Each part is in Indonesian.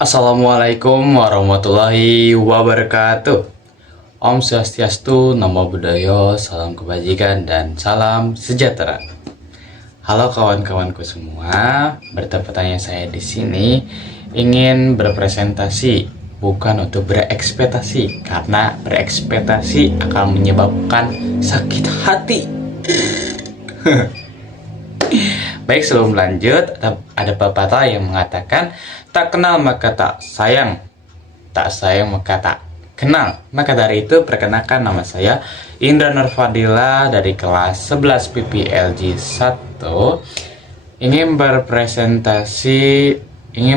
Assalamualaikum warahmatullahi wabarakatuh. Om Swastiastu, Namo Buddhaya, salam kebajikan dan salam sejahtera. Halo kawan-kawanku semua, bertepatnya saya di sini ingin berpresentasi, bukan untuk berekspektasi, karena berekspektasi akan menyebabkan sakit hati. Baik, sebelum lanjut, ada pepatah yang mengatakan tak kenal maka tak sayang maka tak kenal. Maka dari itu, perkenalkan, nama saya Indra Nurfadila dari kelas 11 PPLG 1, ingin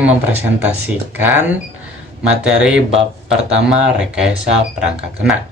mempresentasikan materi bab pertama rekayasa perangkat lunak.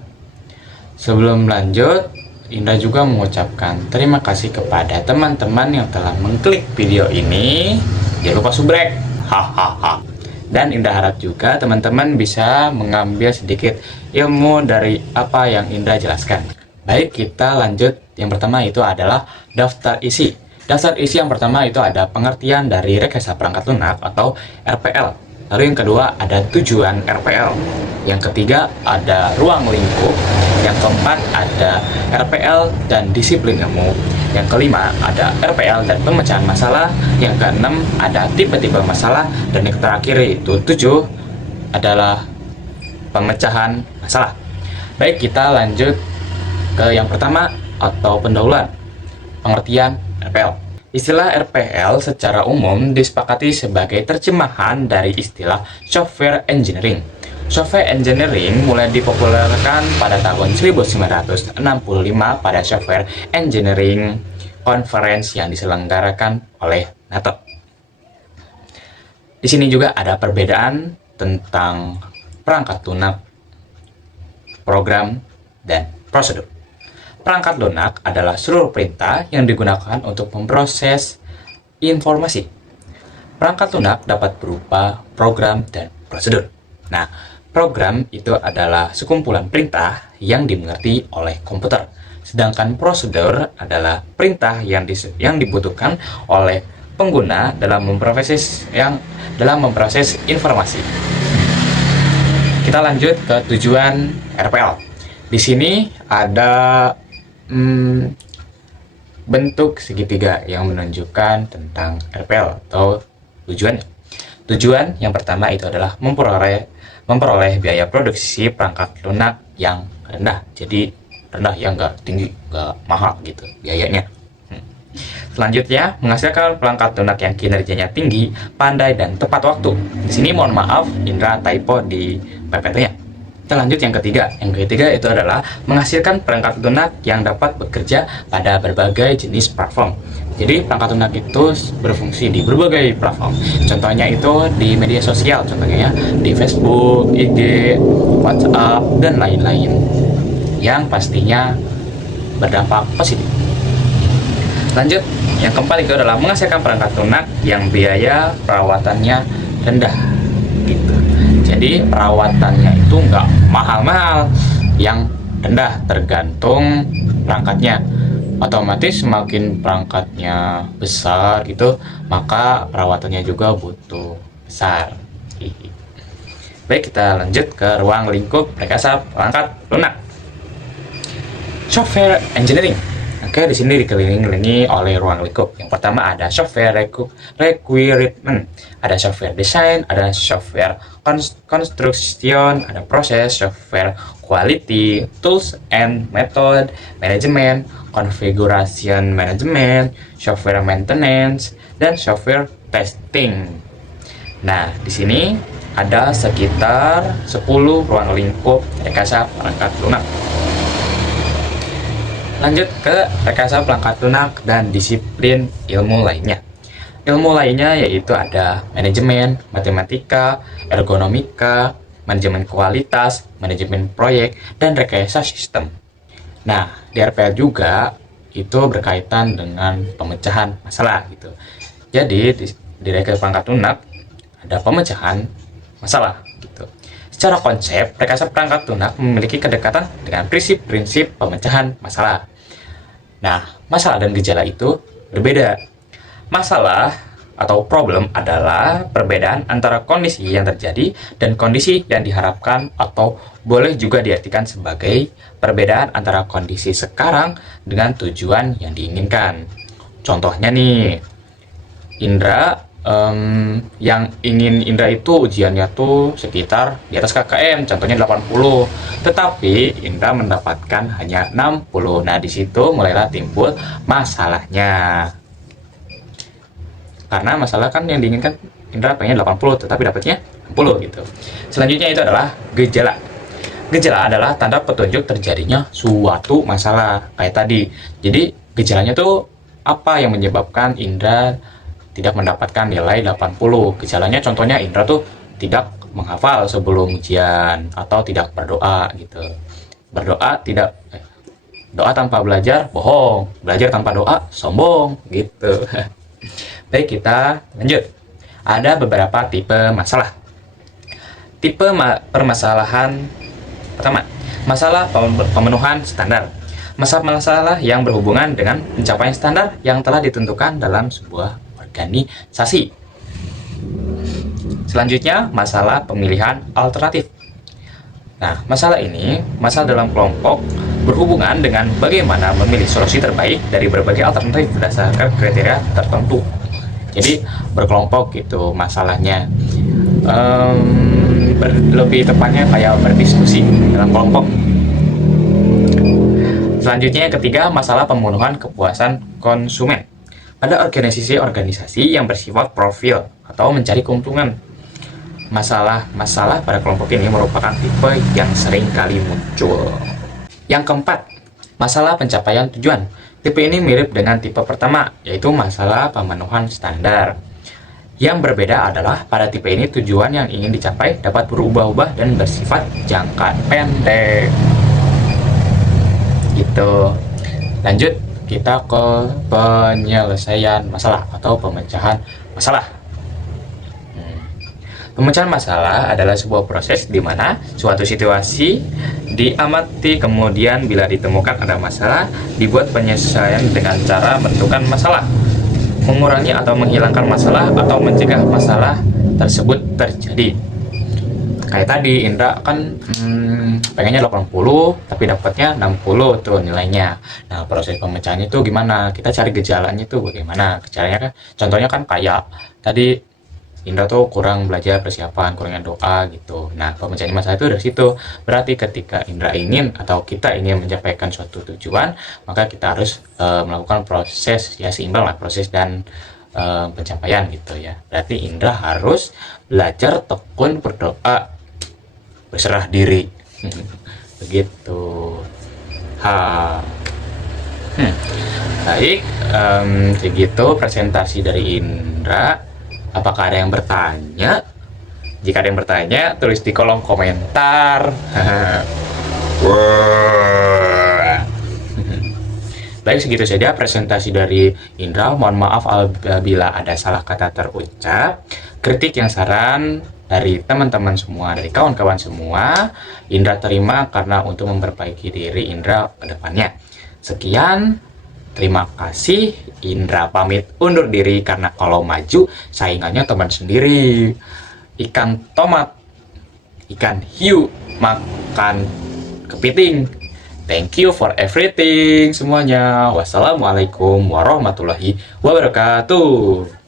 Sebelum lanjut, Indra juga mengucapkan terima kasih kepada teman-teman yang telah mengklik video ini. Jangan lupa subrek, hahaha. Dan Indra harap juga teman-teman bisa mengambil sedikit ilmu dari apa yang Indra jelaskan. Baik, kita lanjut. Yang pertama itu adalah daftar isi. Daftar isi yang pertama itu ada pengertian dari rekayasa perangkat lunak atau RPL. Lalu yang kedua ada tujuan RPL. Yang ketiga ada ruang lingkup. Yang keempat ada RPL dan disiplin ilmu. Yang kelima ada RPL dan pemecahan masalah. Yang keenam ada tipe-tipe masalah. Dan yang terakhir itu 7 adalah pemecahan masalah. Baik, kita lanjut ke yang pertama atau pendahuluan, pengertian RPL. Istilah RPL secara umum disepakati sebagai terjemahan dari istilah software engineering. Software engineering mulai dipopulerkan pada tahun 1965 pada Software Engineering Conference yang diselenggarakan oleh NATO. Di sini juga ada perbedaan tentang perangkat lunak, program, dan prosedur. Perangkat lunak adalah seluruh perintah yang digunakan untuk memproses informasi. Perangkat lunak dapat berupa program dan prosedur. Nah, program itu adalah sekumpulan perintah yang dimengerti oleh komputer. Sedangkan prosedur adalah perintah yang dibutuhkan oleh pengguna dalam memproses informasi. Kita lanjut ke tujuan RPL. Di sini ada bentuk segitiga yang menunjukkan tentang RPL atau tujuannya. Tujuan yang pertama itu adalah memperoleh biaya produksi perangkat lunak yang rendah. Jadi rendah, yang nggak tinggi, nggak mahal gitu biayanya. Selanjutnya, menghasilkan perangkat lunak yang kinerjanya tinggi, pandai, dan tepat waktu. Di sini mohon maaf, Indra typo di PPT-nya. Kita lanjut yang ketiga. Yang ketiga itu adalah menghasilkan perangkat lunak yang dapat bekerja pada berbagai jenis platform. Jadi perangkat lunak itu berfungsi di berbagai platform. Contohnya itu di media sosial, contohnya ya, di Facebook, IG, WhatsApp, dan lain-lain, yang pastinya berdampak positif. Lanjut, yang keempat itu adalah menghasilkan perangkat lunak yang biaya perawatannya rendah gitu. Jadi perawatannya itu nggak mahal-mahal, yang rendah, tergantung perangkatnya. Otomatis semakin perangkatnya besar gitu, maka perawatannya juga butuh besar. Baik, kita lanjut ke ruang lingkup rekayasa perangkat lunak. Software engineering. Oke, di sini dikelilingi oleh ruang lingkup. Yang pertama ada software requirement, ada software design, ada software construction, ada proses, software quality, tools and method, management, configuration management, software maintenance, dan software testing. Nah, di sini ada sekitar 10 ruang lingkup rekayasa perangkat lunak. Lanjut ke rekayasa perangkat lunak dan disiplin ilmu lainnya. Ilmu lainnya yaitu ada manajemen, matematika, ergonomika, manajemen kualitas, manajemen proyek, dan rekayasa sistem. Nah, di RPL juga itu berkaitan dengan pemecahan masalah gitu. Jadi di rekayasa perangkat lunak ada pemecahan masalah gitu. Secara konsep, rekayasa perangkat lunak memiliki kedekatan dengan prinsip-prinsip pemecahan masalah. Nah, masalah dan gejala itu berbeda. Masalah atau problem adalah perbedaan antara kondisi yang terjadi dan kondisi yang diharapkan, atau boleh juga diartikan sebagai perbedaan antara kondisi sekarang dengan tujuan yang diinginkan. Contohnya nih, Indra yang ingin Indra itu ujiannya tuh sekitar di atas KKM, contohnya 80, tetapi Indra mendapatkan hanya 60. Nah, di situ mulailah timbul masalahnya. Karena masalah kan yang diinginkan Indra pengen 80 tetapi dapatnya 60 gitu. Selanjutnya itu adalah gejala. Gejala adalah tanda petunjuk terjadinya suatu masalah kayak tadi. Jadi gejalanya tuh apa yang menyebabkan Indra tidak mendapatkan nilai 80. Gejalanya contohnya Indra tuh tidak menghafal sebelum ujian atau tidak berdoa gitu. Berdoa tidak doa tanpa belajar bohong, belajar tanpa doa sombong gitu. Baik, kita lanjut. Ada beberapa tipe masalah. Tipe permasalahan pertama, masalah pemenuhan standar. Masalah yang berhubungan dengan pencapaian standar yang telah ditentukan dalam sebuah organisasi. Selanjutnya, masalah pemilihan alternatif. Nah, masalah ini, masalah dalam kelompok, berhubungan dengan bagaimana memilih solusi terbaik dari berbagai alternatif berdasarkan kriteria tertentu. Jadi berkelompok gitu masalahnya. Lebih tepatnya kayak berdiskusi dalam kelompok. Selanjutnya yang ketiga, masalah pemenuhan kepuasan konsumen. Ada organisasi-organisasi yang bersifat profil atau mencari keuntungan. Masalah-masalah pada kelompok ini merupakan tipe yang sering kali muncul. Yang keempat, masalah pencapaian tujuan. Tipe ini mirip dengan tipe pertama, yaitu masalah pemenuhan standar. Yang berbeda adalah pada tipe ini tujuan yang ingin dicapai dapat berubah-ubah dan bersifat jangka pendek. Gitu. Lanjut, kita ke penyelesaian masalah atau pemecahan masalah. Pemecahan masalah adalah sebuah proses di mana suatu situasi diamati, kemudian bila ditemukan ada masalah, dibuat penyelesaian dengan cara menentukan masalah, mengurangi atau menghilangkan masalah, atau mencegah masalah tersebut terjadi. Kayak tadi, Indra kan pengennya 80, tapi dapatnya 60 tuh nilainya. Nah, proses pemecahannya itu gimana? Kita cari gejalanya tuh bagaimana? Caranya kan, contohnya kan kayak tadi, Indra tuh kurang belajar persiapan, kurangnya doa gitu. Nah, pemecahan masalah itu dari situ. Berarti ketika Indra ingin atau kita ingin mencapai suatu tujuan, maka kita harus melakukan proses ya seimbang lah, proses dan pencapaian gitu ya. Berarti Indra harus belajar, tekun, berdoa, berserah diri. Begitu. Baik, segitu presentasi dari Indra. Apakah ada yang bertanya? Jika ada yang bertanya, tulis di kolom komentar. Baik, segitu saja presentasi dari Indra. Mohon maaf apabila ada salah kata terucap. Kritik yang saran dari teman-teman semua, dari kawan-kawan semua, Indra terima karena untuk memperbaiki diri Indra ke depannya. Sekian. Terima kasih, Indra pamit undur diri karena kalau maju saingannya teman sendiri. Ikan tomat, ikan hiu makan kepiting. Thank you for everything semuanya. Wassalamualaikum warahmatullahi wabarakatuh.